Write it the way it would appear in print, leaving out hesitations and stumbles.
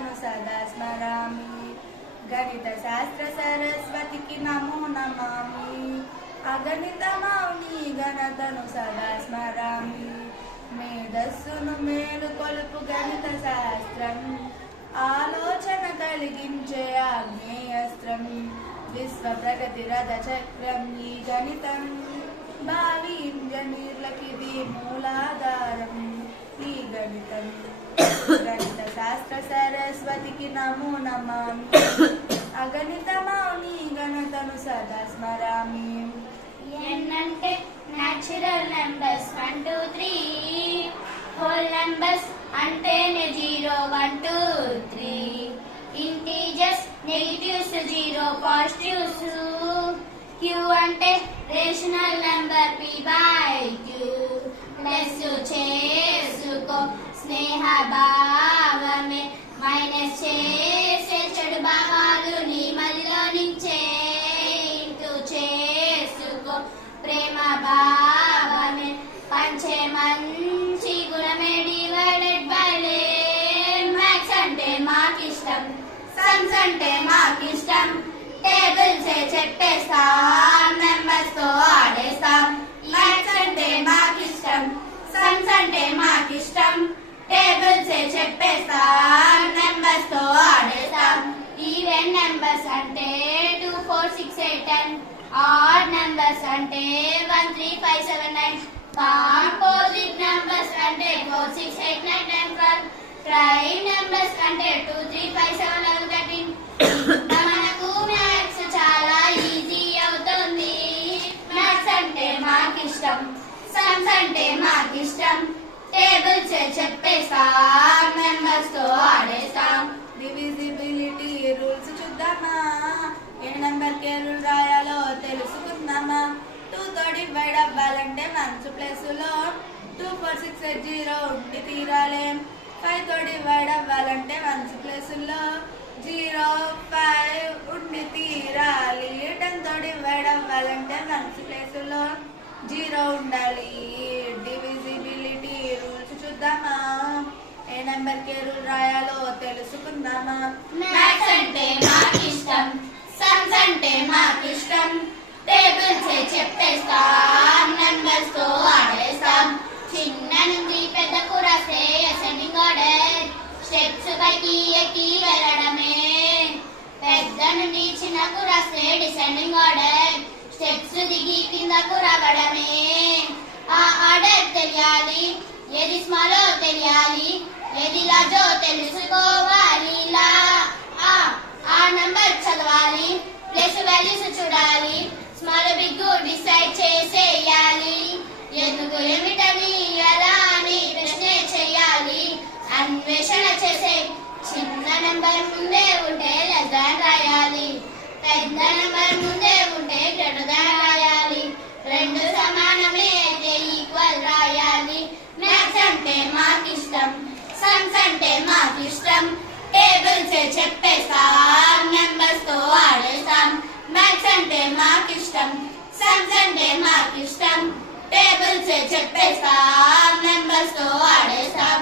गणतनु सदा स्मरामि गणित शास्त्र सरस्वती की नमो नमामि अगणित मौनी गणतनु सदा स्मरामि మేధస్సును మేలుకొలుపు గణిత శాస్త్రం ఆలోచన కలిగించే ఆగ్నేయస్త్రం విశ్వ ప్రగతి రథ చక్రం ఈ గణితం భావి ఇంజనీర్లకిది మూలాధారం ఈ గణితం గణిత శాస్త్ర సరస్వతికి నమో నమామి అగణిత మౌని గణతను సదా స్మరామి N అంటే natural numbers 1 2 3 whole numbers అంటే 0 1 2 3 integers negatives 0 positives Q అంటే rational number p by q plus చేసుకో స్నేహ భావమే మైనస్ చేసే చెడు భావాలు నీ మదిలో నుంచే ఇంటూ చేసుకో ప్రేమ భావమే పంచే మంచి గుణమే డివైడెడ్ బై మ్యాథ్స్ అంటే మాకిష్టం సమ్స్ అంటే మాకిష్టం టేబుల్స్ చెప్పేస్తాం నెంబర్స్ తో ఆడేస్తాం మ్యాథ్స్ అంటే మాకిష్టం సమ్స్ అంటే మాకిష్టం టేబుల్స్ చెప్పేస్తాం నెంబర్స్ తో ఆడేస్తాం ఈవెన్ నెంబర్స్ అంటే 2 4 6 8 10 ఆడ్ నెంబర్స్ అంటే 1 3 5 7 9 కాంపోజిట్ నెంబర్స్ అంటే 4 6 8 9 10 12 ప్రైమ్ నెంబర్స్ అంటే 2 3 5 7 11 13 మనకు మ్యాథ్స్ చాలా ఈజీ అవుతుంది మ్యాథ్స్ అంటే మాకిష్టం సమ్స్ అంటే మాకిష్టం టేబుల్స్ చెప్పేస్తాం నెంబర్స్ తో ఆడేస్తాం డివిజిబిలిటీ రూల్స్ చూద్దామా ఏ నెంబర్ కే రూల్ రాయాలో తెలుసుకుందామా 2 తో డివైడ్ అవ్వాలంటే వన్స్ ప్లస్ లో 2 4 6 8 0 ఉండి తీరాలి 5 తో డివైడ్ అవ్వాలంటే వన్స్ ప్లస్ లో 0 5 ఉండి తీరాలి 10 తో డివైడ్ అవ్వాలంటే వన్స్ ప్లస్ లో 0 ఉండాలి డివిజిబిలిటీ రూల్స్ చూద్దామా ఏ నెంబర్ కే రూల్ రాయాలో తెలుసుకుందామా మ్యాథ్స్ అంటే మాకిష్టం సమ్స్ అంటే మాకిష్టం టేబుల్స్ చెప్పేస్తాం నెంబర్స్ తో ఆడేస్తాం చిన్న నుండి పెద్దకు రాసే అసెండింగ్ ఆర్డర్ స్టెప్స్ పైకి ఎక్కి వెళ్ళడమే పెద్ద నుండి చిన్నకు రాసే డిసెండింగ్ ఆర్డర్ స్టెప్స్ దిగి కిందకు రావడమే ఆ ఆర్డర్ తెలియాలి ఏది స్మాలో తెలియాలి ఏది లాజో తెలుసుకోవాలి ఆ నంబర్ చదవాలి ప్లస్ వాల్యూస్ చూడాలి స్మాల్ బిగ్ డిసైడ్ చేసేయాలి ఎందుకు ఏమిటని ఎలా అని ప్రశ్న చేయాలి అన్వేషణ చేసే చిన్న నంబర్ ముందే ఉంటే లెస్ దాన్ రాయాలి పెద్ద నంబర్ ముందే ఉంటే గ్రేటర్ దాన్ రాయాలి రెండు సమానమే అయితే ఈక్వల్ రాయాలి మ్యాథ్స్ అంటే మాకిష్టం సమ్స్ అంటే మాకిష్టం టేబుల్స్ చెప్పేస్తాం నెంబర్స్ తో ఆడేస్తాం మ్యాథ్స్ అంటే మాకిష్టం సమ్స్ అంటే మాకిష్టం టేబుల్స్ చెప్పేస్తాం నెంబర్స్ తో ఆడేస్తాం